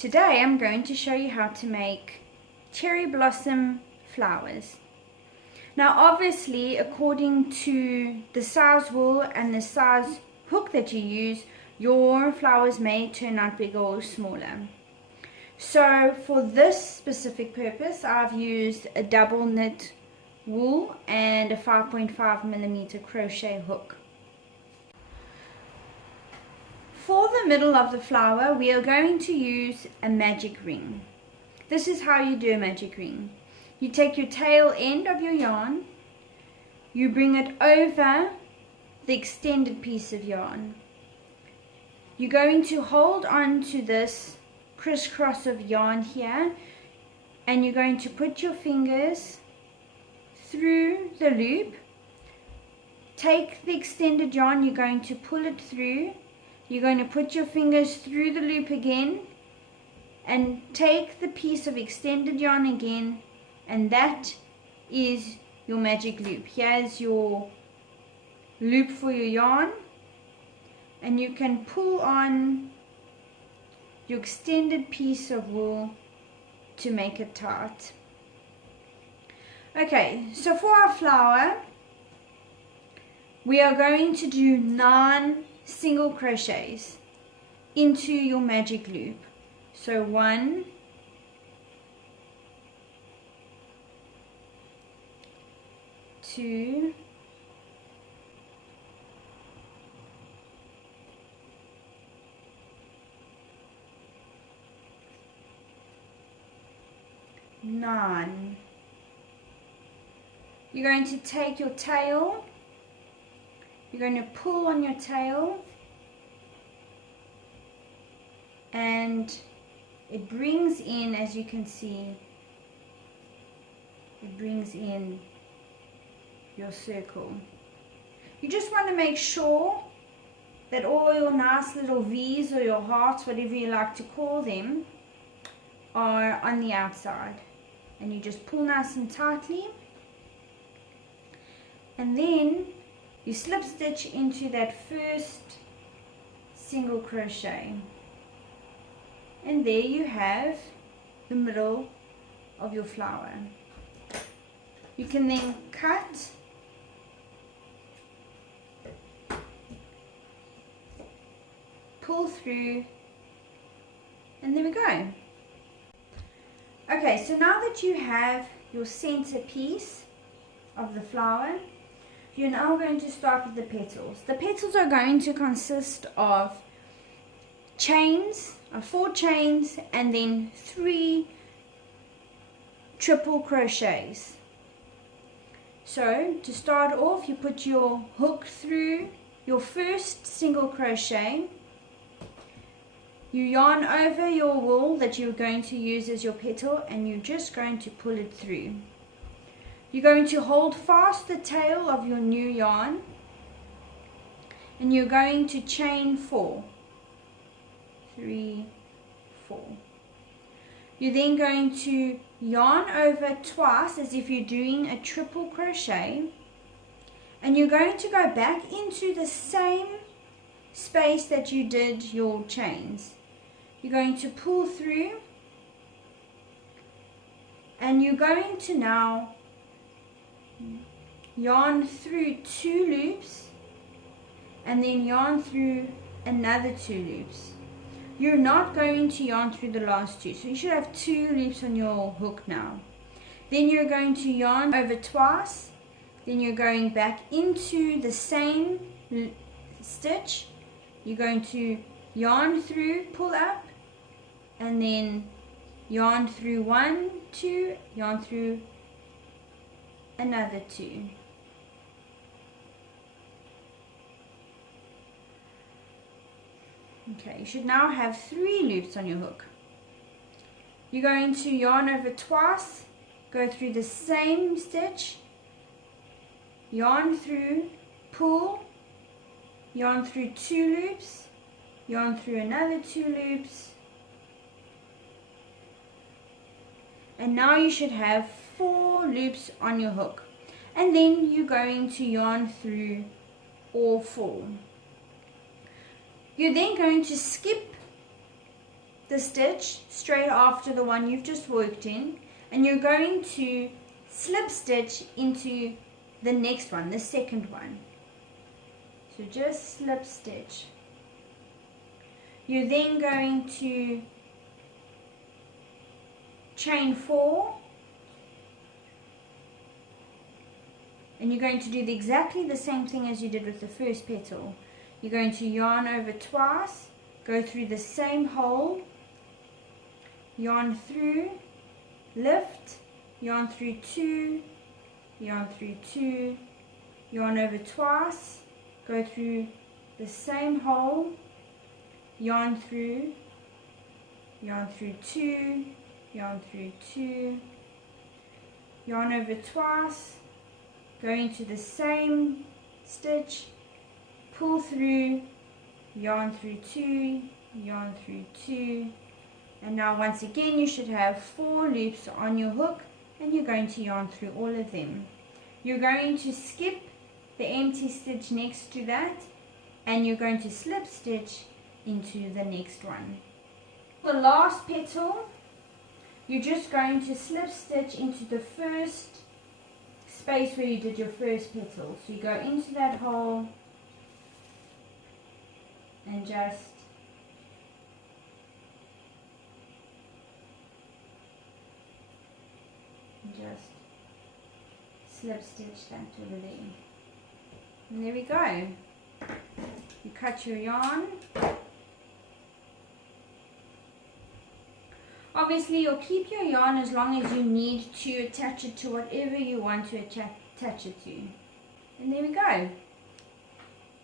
Today I'm going to show you how to make cherry blossom flowers. Now obviously, according to the size wool and the size hook that you use, your flowers may turn out bigger or smaller. So for this specific purpose, I've used a double knit wool and a 5.5mm crochet hook. For the middle of the flower, we are going to use a magic ring. This is how you do a magic ring. You take your tail end of your yarn, you bring it over the extended piece of yarn. You're going to hold on to this crisscross of yarn here, and you're going to put your fingers through the loop. Take the extended yarn, you're going to pull it through. You're going to put your fingers through the loop again and take the piece of extended yarn again, and that is your magic loop. Here's your loop for your yarn, and you can pull on your extended piece of wool to make it tight. Okay, so for our flower, we are going to do 9 single crochets into your magic loop. So 1, 2, 9. You're going to take your tail. You're going to pull on your tail, and it brings in, as you can see, it brings in your circle. You just want to make sure that all your nice little V's or your hearts, whatever you like to call them, are on the outside. And you just pull nice and tightly, and then you slip stitch into that first single crochet, and there you have the middle of your flower. You can then cut pull through, and there we go. Okay, so now that you have your center piece of the flower, you're now going to start with the petals. The petals are going to consist of chains, 4 chains, and then 3 triple crochets. So to start off, you put your hook through your first single crochet. You yarn over your wool that you're going to use as your petal, and you're just going to pull it through. You're going to hold fast the tail of your new yarn, and you're going to chain 4. 3, 4. You're then going to yarn over twice as if you're doing a triple crochet, and you're going to go back into the same space that you did your chains. You're going to pull through, and you're going to now yarn through 2 loops and then yarn through another 2 loops. You're not going to yarn through the last 2, so you should have 2 loops on your hook now. Then you're going to yarn over twice, then you're going back into the same stitch. You're going to yarn through, pull up, and then yarn through 1, 2, yarn through another 2. Okay, you should now have 3 loops on your hook. You're going to yarn over twice, go through the same stitch, yarn through, pull, yarn through 2 loops, yarn through another 2 loops, and now you should have 4 loops on your hook, and then you're going to yarn through all 4. You're then going to skip the stitch straight after the one you've just worked in, and you're going to slip stitch into the next one, the second one. So just slip stitch. You're then going to chain 4, and you're going to do exactly the same thing as you did with the first petal. You're going to yarn over twice, go through the same hole, yarn through, lift, yarn through 2, yarn through 2, yarn over twice, go through the same hole, yarn through 2, yarn through 2, yarn over twice, go into the same stitch, pull through, yarn through 2, yarn through 2, and now once again you should have 4 loops on your hook, and you're going to yarn through all of them. You're going to skip the empty stitch next to that, and you're going to slip stitch into the next one. The last petal, you're just going to slip stitch into the first space where you did your first petal. So you go into that hole and just slip stitch that over there. And there we go. You cut your yarn. Obviously you'll keep your yarn as long as you need to attach it to whatever you want to attach it to. And there we go.